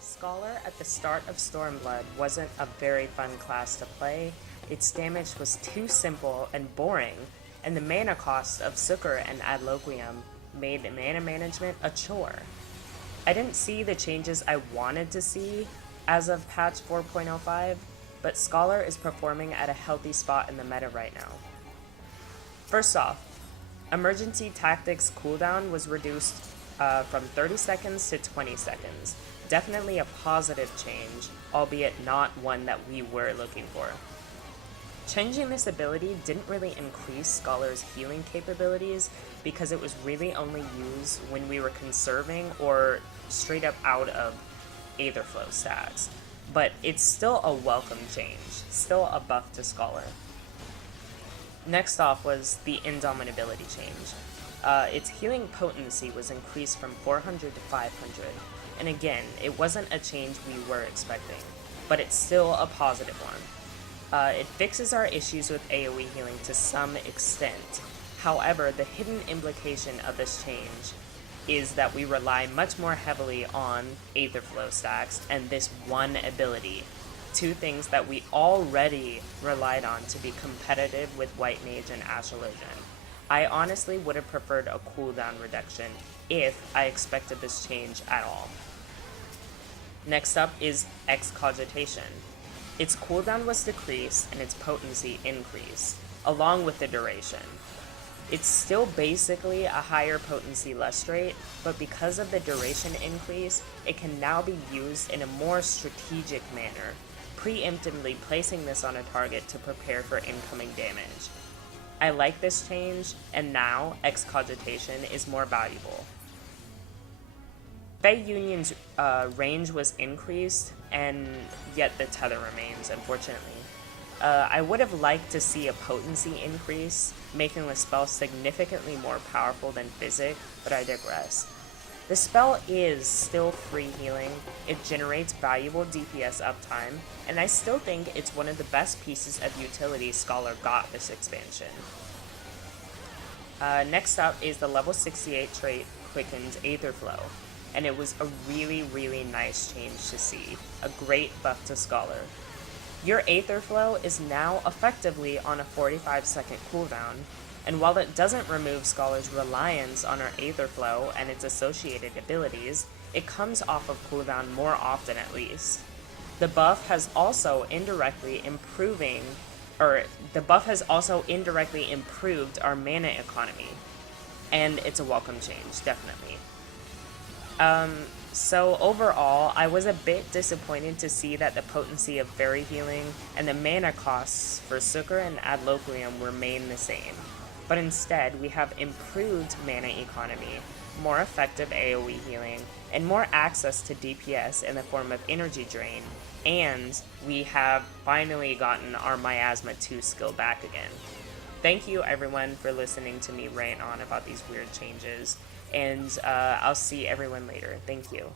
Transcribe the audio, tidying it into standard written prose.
Scholar at the start of Stormblood wasn't a very fun class to play. Its damage was too simple and boring, and the mana cost of Succor and Adloquium made mana management a chore. I didn't see the changes I wanted to see as of patch 4.05, but Scholar is performing at a healthy spot in the meta right now. First off, Emergency Tactics cooldown was reduced from 30 seconds to 20 seconds. Definitely a positive change, albeit not one that we were looking for. Changing this ability didn't really increase Scholar's healing capabilities because it was really only used when we were conserving or straight up out of Aetherflow stacks. But it's still a welcome change, still a buff to Scholar. Next off was the Indomitability change. Its healing potency was increased from 400 to 500, and again, it wasn't a change we were expecting, but it's still a positive one. It fixes our issues with AoE healing to some extent. However, the hidden implication of this change is that we rely much more heavily on Aetherflow stacks and this one ability, two things that we already relied on to be competitive with White Mage and Ashelosion. I honestly would have preferred a cooldown reduction if I expected this change at all. Next up is Excogitation. Its cooldown was decreased and its potency increased, along with the duration. It's still basically a higher potency Lustrate, but because of the duration increase, it can now be used in a more strategic manner, preemptively placing this on a target to prepare for incoming damage. I like this change, and now Excogitation is more valuable. Fey Union's range was increased, and yet the tether remains, unfortunately. I would have liked to see a potency increase, making the spell significantly more powerful than Physic, but I digress. The spell is still free healing, it generates valuable DPS uptime, and I still think it's one of the best pieces of utility Scholar got this expansion. Next up is the level 68 trait Quickened Aetherflow, and it was a really nice change to see, a great buff to Scholar. Your Aetherflow is now effectively on a 45-second cooldown, and while it doesn't remove Scholar's reliance on our Aetherflow and its associated abilities, it comes off of cooldown more often at least. The buff has also indirectly improved our mana economy, and it's a welcome change, definitely. So overall, I was a bit disappointed to see that the potency of Fairy Healing and the mana costs for Succor and Adloquium remain the same, but instead we have improved mana economy, more effective AoE healing, and more access to DPS in the form of Energy Drain, and we have finally gotten our Miasma 2 skill back again. Thank you everyone for listening to me rant on about these weird changes, and I'll see everyone later. Thank you.